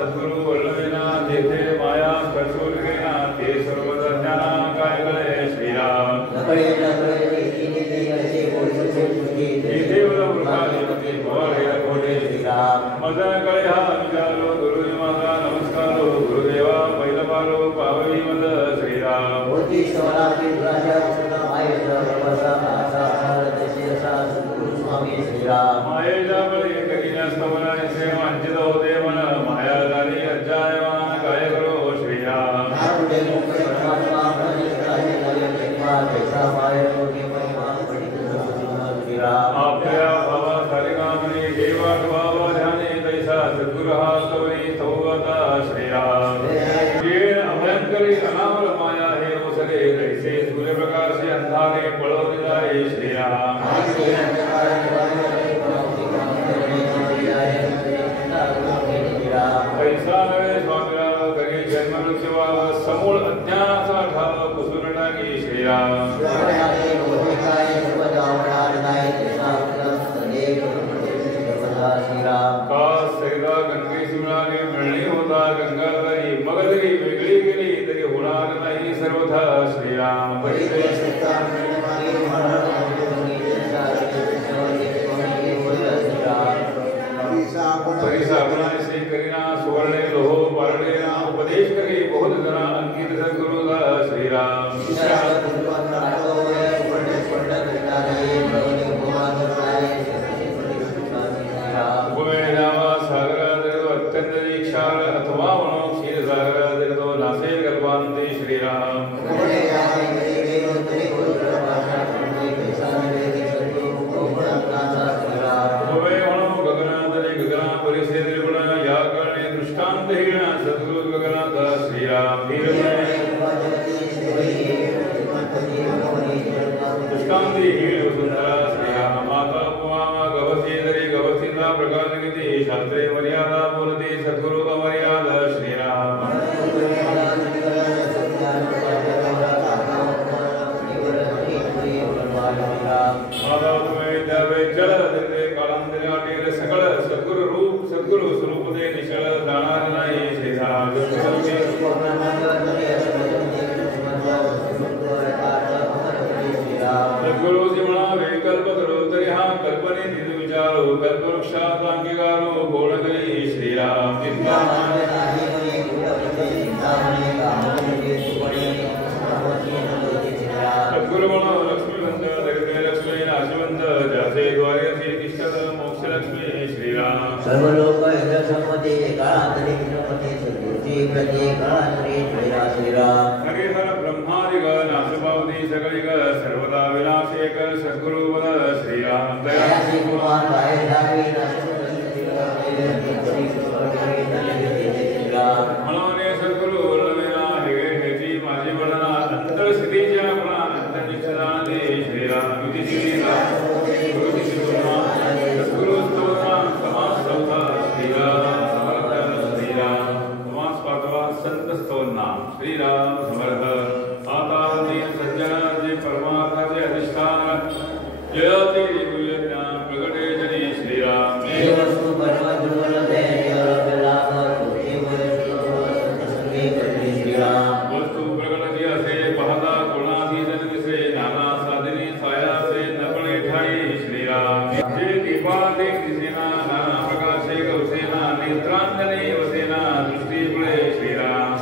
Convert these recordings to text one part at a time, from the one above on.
सद्गुरु वल्लभेना तेथे माया स्पर्शोल्लेना ते सर्वज्ञाना काय गळे श्रीराम मदन कळे हा विचारो गुरु माझा नमस्कारो गुरुदेवा पहिला पालो पावली मद श्रीराम मायेच्या बळी करीना स्तवनाचे वांछित होते मन माया झाली अज्ञायवान काय करो श्रीराम आपल्या भावा सारे कामने देवा भावा ध्याने तैसा सद्गुरु हा स्तवनी थोवता श्रीराम ये अभयंकरी अनामल माया हे ओसले कैसे सूर्यप्रकाश अंधारे पळवले जाए श्रीराम पैसा नवे स्वामीराव करी जन्मवृक्षवा समूळ अज्ञानाचा ठाव पुसून टाकी श्रीराम का सैदा गंगे सुनाने मिळणे होता गंगाधरी मगधरी वेगळी गेली तरी होणार नाही सर्वथा श्रीराम परिसागुणासे करीना सुवर्णे लोह पारणेना उपदेश करी बहुत जना अंकित सद्गुरु श्रीराम अत्यंत दीक्षार अथवा वनो क्षीर सागर नासे गर्भांते श्रीराम सद्गुरु गगनाथ श्रीराम दुष्टांती हीळ वसुंधरा श्रीराम माता उपमा गवसी दरी गवसीचा प्रकाश गती शास्त्रे मर्यादा बोलते सद्गुरु अमर्यादा श्रीराम माता तुम्हें विद्यावे जल देते कालांतरे आटेल सकळ सद्गुरु रूप सद्गुरु स्वरूप दे निशळ जाणार नाही श्रीराम सद्गुरु जीवना विकल्प करो तरी हा कल्पने निध विचारो कल्पवृक्षात अंगीकारो गोळगरी श्रीराम सद्गुरु म्हणा लक्ष्मीवंत जगते लक्ष्मी नाशवंत जाते द्वारे तिष्ठत मोक्ष लक्ष्मी श्रीराम सर्वलोक संपत्ती काळांतरी विनपती सद्गुरुची प्रति काळांतरी जया श्रीराम हरिहर ब्रह्मादिग नाशपावती सगळिग सर्वदा विनाशेक सद्गुरु वद श्रीराम दया कुमार काय धावी मनोने सद्गुरु वल्लभेना हे हेची माझी वर्णना अंतर स्थितीच्या गुणा अंतर्निच्छना दे श्रीराम युती श्रीराम गुरुती सद्गुरु स्तोत्रा समास चौथा श्रीराम समर्थ श्रीराम समास पाचवा संत स्तोत्र श्रीराम समर्थ आता दीन सज्जन जे परमार्थाचे अधिष्ठान जयते गुरुज्ञान प्रगटे जनी श्रीराम वस्तु परम दुर्बल दे लाभ वस्तु प्रगटती असे पाहता कोणाधीन दिसे नाना साधने सायासे नपणे ठाई श्रीराम जे दीपाते दिसेना नाना प्रकाशे गवसेना नेत्रांजने वसेना दृष्टी पुढे श्रीराम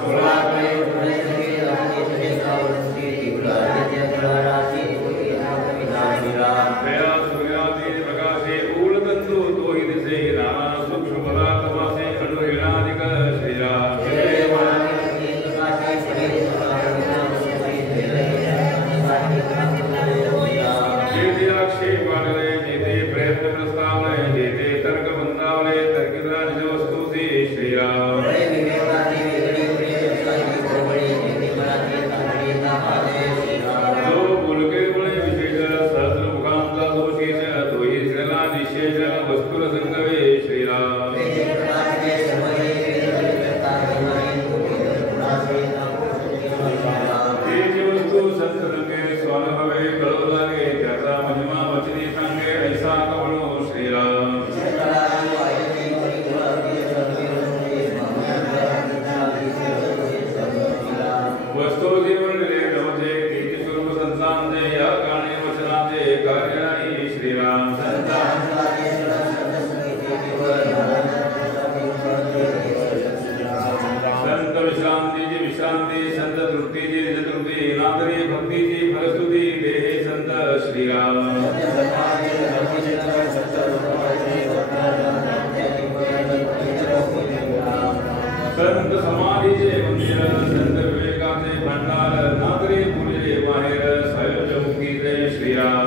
संत समाधीचे मंदिर संत विवेकाचे भंडार नागरी पूजे बाहेर सायोज मुक्तीचे श्रीराम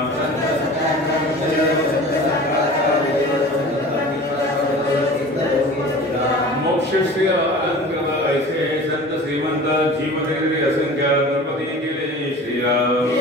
मोक्ष श्री अलंकृत ऐसे संत श्रीमंत जीवधैर्य असंख्य गणपती गेले श्रीराम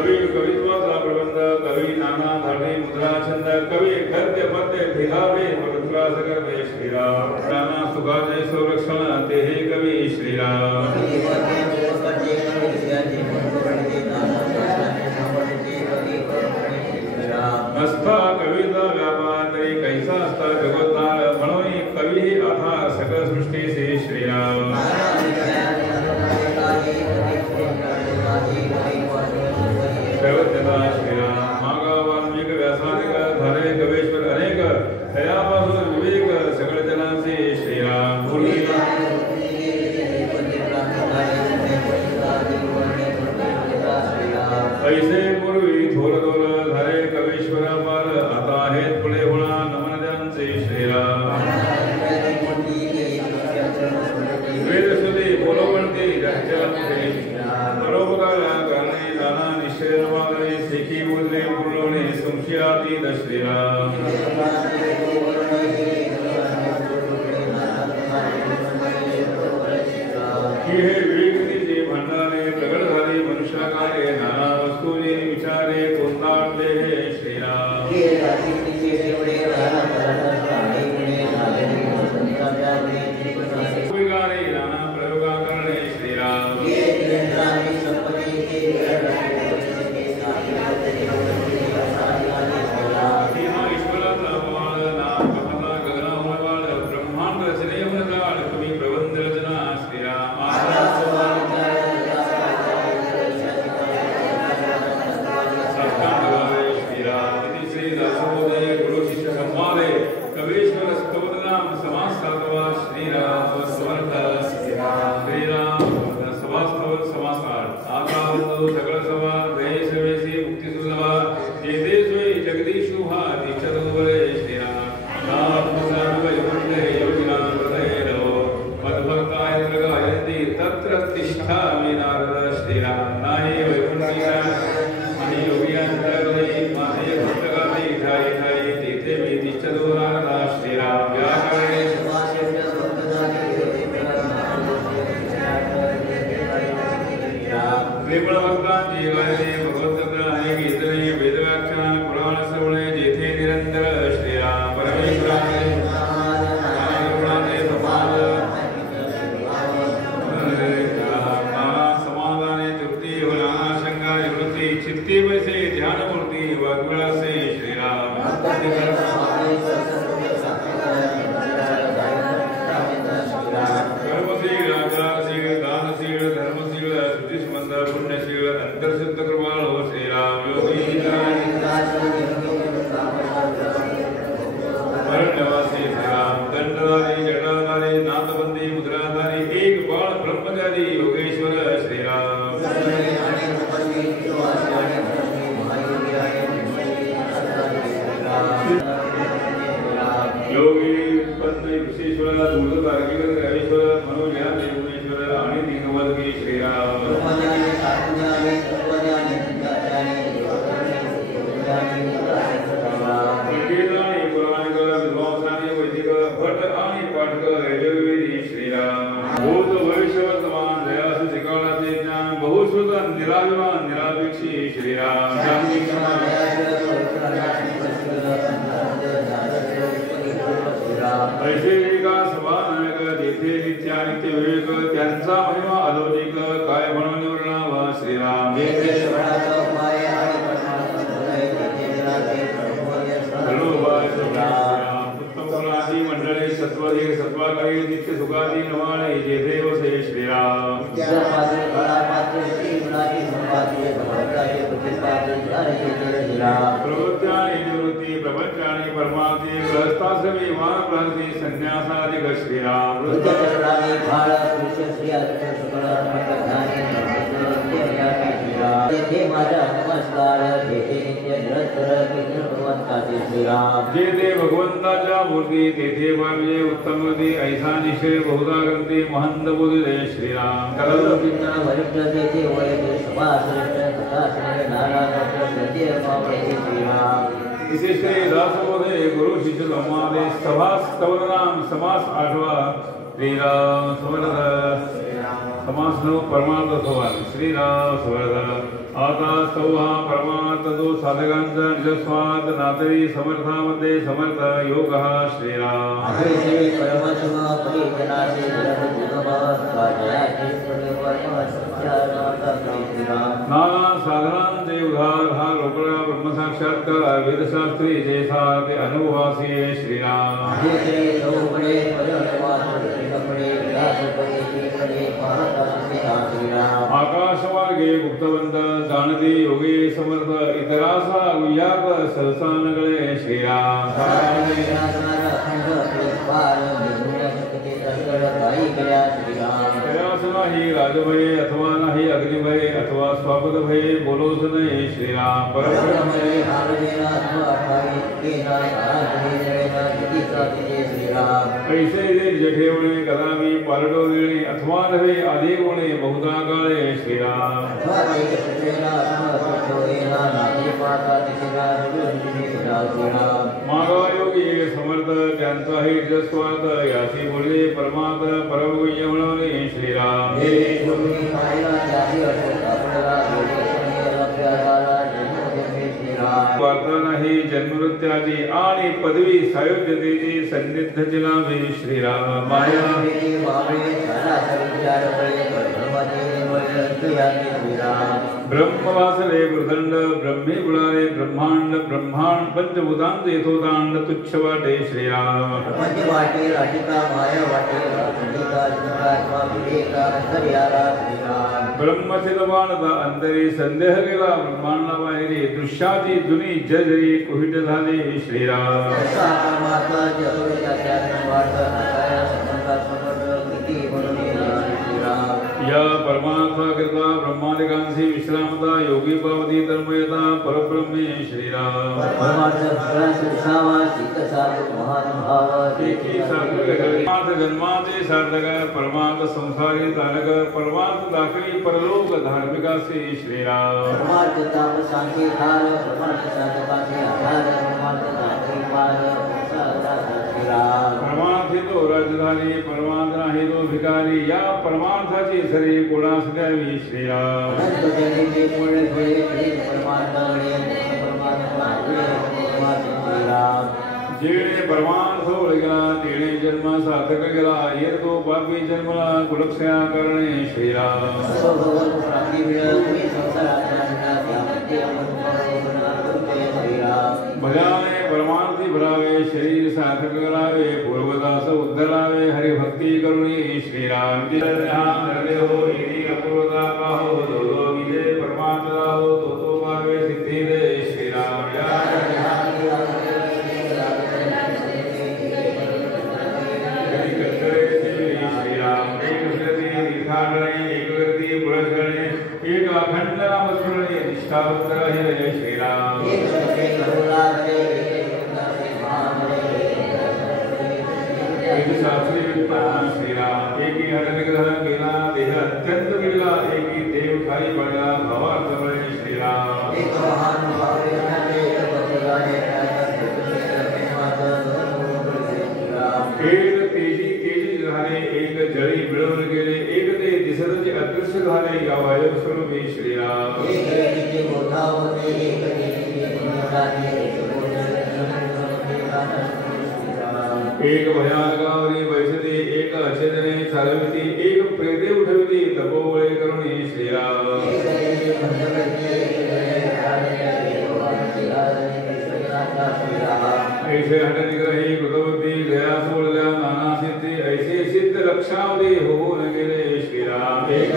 कवि कवित्वाचा प्रबंध कवि नाना धाडी मुद्रा छंद कवि गद्य पद्य भिगावे पवित्रास करवे श्रीराम नाना सुखाचे संरक्षण ते हे कवी श्रीराम नसता कविता व्यापार तरी कैसा असता जगतार म्हणून कवी आधार सकल सृष्टीचे श्रीराम सर्वज्ञता श्रीराम मागा वाल्मिक व्यासानिक धारे कवेश्वर अनेक तयापासून विवेक सकळ जनांचे श्रीराम ऐसे पूर्वी थोर थोर धारे कवेश्वर पार आता आहेत पुढे होणा नमन त्यांचे श्रीराम वेदस्तुती बोलवणते जगजलमुखे परोपकार करणे दाना निश्चय नवागणे सेकी बोलणे पुरवणे संशयातीत श्रीराम की हे विवेकतेचे भंडारे प्रगट झाले मनुष्याकारे नाना वस्तूने विचारे कोंदाटले हे श्रीराम विगारे नाना प्रयोगा करणे श्रीराम ईश्वराचा अपवाद नाम कथा गगनावळ ब्रह्मांड रचने म्हणतात तुम्ही प्रबंध रचना श्रीराम कवेश्वर स्तवनाम समास सातवा श्रीराम समर्थ श्रीराम समास्तव समासार आकावतो सकळ सवा देश वेसी मुक्ती सुलभा जेते सोई जगदीशु हा तिचतुवरे श्रीराम नाम सर्व युक्ते योगिना हृदयेरो मद्भक्ताय गायन्ति तत्र तिष्ठामि नारद श्रीराम नाही वैकुंठीया आणि योगियांतरे माने भक्तगामी ठाई ठाई तिथे मी तिचतुवरा श्रीराम व्याकरणे प्रेमळ भक्तांची गायने भगवत आणि गीतने वेदव्याख्यान पुराण श्रवणे जेथे निरंतर श्रीराम परमेश्वराने समाधाने तृप्ती व नाना शंका निवृत्ती चित्ती वैसे ध्यानमूर्ती वाग्विलासे श्रीराम कर्मशील आचारशील दानशील धर्मशील शुचिस्मंद पुण्यशील अंतर्शुद्ध कृपाळ हो श्रीराम योगी परण्यवासी श्रीराम दंडधारी जटाधारी नाथबंदी मुद्राधारी एक बाळ ब्रह्मचारी योगेश्वर श्रीराम योगी पंत विशेश्वर दूर तार्किक ग्रहेश्वर मनोज्ञान देवनेश्वर आणि दीनवदगी श्रीराम वेदांनी पुराणिक विद्वांसांनी वैदिक भट आणि पाठक यजुर्वेदी श्रीराम भूत भविष्य वर्तमान दयास त्रिकाळाचे ज्ञान बहुश्रुत निराभिमान निरापेक्षी श्रीराम ऐसे एका सभानायक जेथे नित्यानित्य विवेक त्यांचा महिमा अलौकिक काय म्हणून वर्णावा श्रीराम उत्तम मंडळी सत्वधीर सत्वाकारी नित्य सुखादी नवाळे जेथे वसे श्रीराम प्रवृत्त्यानि निवृत्ती प्रपंचानि परमार्थी गृहस्थाश्रमी वानप्रस्थी संन्यासादिक श्रीराम जेथे भगवंताच्या मूर्ती तेथे वाविजे उत्तम ऐसा निश्चय बहुधा ग्रंथी महंत बोधिले श्रीराम श्री दासबोधे गुरु शिष्य संवादे सभास स्तवनाम समास आठवा श्रीराम समर्थ समास नव परमार्थ संवाद श्रीराम समर्थ आतास्तौहा परमार्थदो साधकांचा निजस्वाद नातरी समर्थामध्ये समर्थ योगः श्रीराम अभिषे परमशिव परिजनाचे जगद्गुणवाजयाचे श्रीराम नाना साधनांचे उधार हा रोकडा ब्रह्मसाक्षात्कार वेदशास्त्री जैसा ते अनुभवासी श्रीराम अभिषे सौपडे परमवासुडे विलासपदे पदे श्रीराम आकाशमार्गे गुप्तवंत जाणते योगे समर्थ इतरासा गुह्यात सहसानगळे श्रीराम प्रयास नाही राजभय अथवा नाही अग्निभय अथवा स्वापद भय बोलोस नाही श्रीराम परब्रह्म ऐसे जठेवणे कदामी पालटो देणे अथवा नव्हे आधी होणे बहुधा काळे श्रीराम मागायोगी समर्थ त्यांचाही जस्वार्थ याची बोलले परमार्थ परमगुह्य म्हणवणे श्रीराम वार्ता नाही जन्मवृत्त्यादी आणि पदवी सायुज्यतेची सन्निध जिलावे श्रीराम माया ब्रह्मवासले प्रदंड ब्रह्मी गुणारे ब्रह्मांड ब्रह्मांड पंचभूतांत यथोतांड तुच्छ वाटे श्रीराम वाटे राधिका माया वाटे ब्रह्मचिदवानता अंतरी संदेह गेला ब्रह्मांडा बाहेरी दृश्याची जुनी जजरी कुहिट झाले श्रीराम या परमार्थाकरिता ब्रह्मादिकांशी विश्रामता योगी पावती तन्मयता परब्रह्मे श्रीराम जन्माचे सार्थक परमार्थ संसारी तारक परमार्थ दाखली परलोक धार्मिकाशी श्रीराम परमार्थी तो राजधानी परमार्थ नाही तो भिकारी या परमार्थाची सरी कोणास द्यावी श्रीराम जेणे परमार्थ ओळखला तेणे जन्म सार्थक केला येर तो पापी जन्मला कुलक्षया करणे श्रीराम भजाने परमार्थी भरावे शरीर सार्थक करावे पूर्वदास उद्धरावे हरिभक्ती करुणी श्रीराम हृदय हो इति अपूर्वता हो दो विजय परमात्मा हो तो पावे सिद्धि दे श्रीराम एक अखंड नाम स्मरणे निष्ठावंत रहे श्रीराम शास्त्री श्रीराम एकी हटनिग्रह केला देह अत्यंत मिळला एकी देव खाली पडला भावार्थ वळे श्रीराम एक तेजी झाले एक जळी मिळवून गेले एक ते दिसतचे अदृश्य झाले या वायू स्वरूपी श्रीराम एक भयानकावरी बैसते एक अचेतने चालविती एक प्रेते उठविती तपोवळे करुणी श्रीराम ऐसे हटनिग्रही कृतवती जया सोडल्या नाना सिद्धी ऐसे सिद्ध रक्षावधी होऊन गेले श्रीराम एक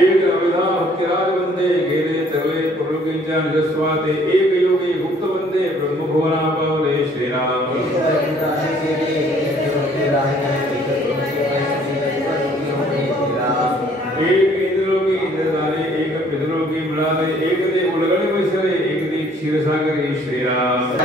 एक अविधा भक्तिराज बंदे गेले तरवे प्रलोकींच्या निजस्वाते एक योगी गुप्त बंदे ब्रह्मभुवना पावले श्रीराम एक इंद्रलोकी इंद्रधारे एक पितृलोकी मिळाले एक ते उलगडे विसरे एक ते क्षीरसागरी श्रीराम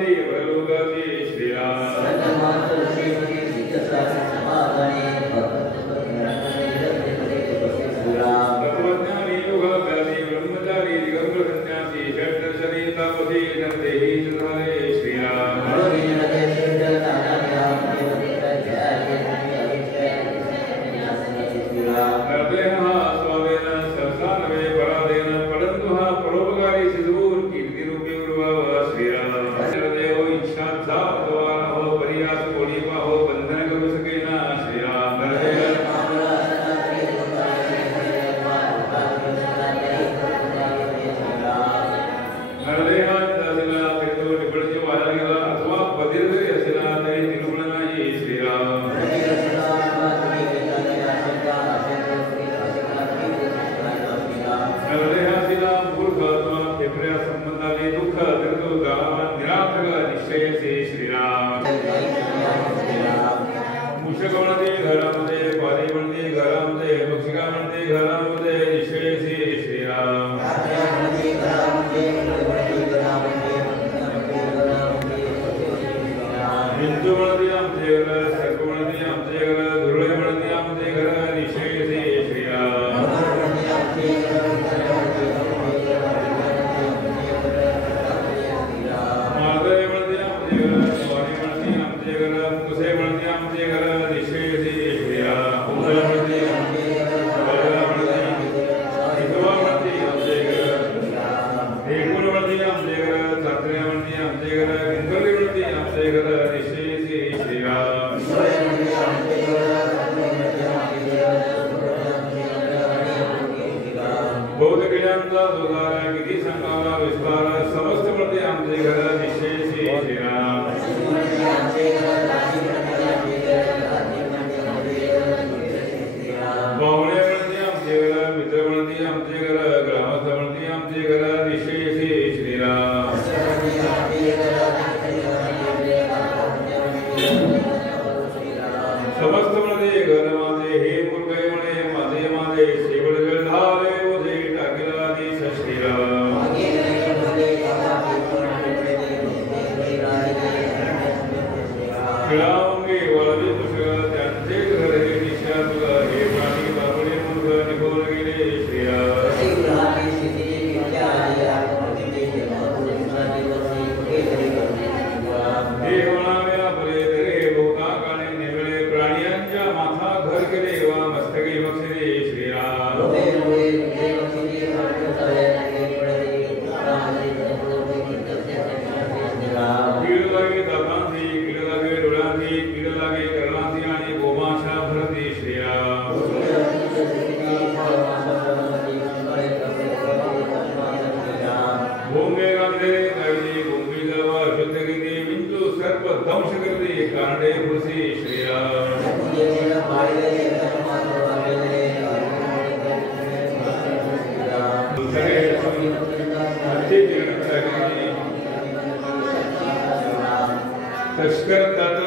शांति परलोक की श्री राम तत्वज्ञानी योग ज्ञानी ब्रह्मचारी दिगंबर सन्यासी षट्दर्शनी तापसी जगते ही चतुरारे श्री राम तस्कर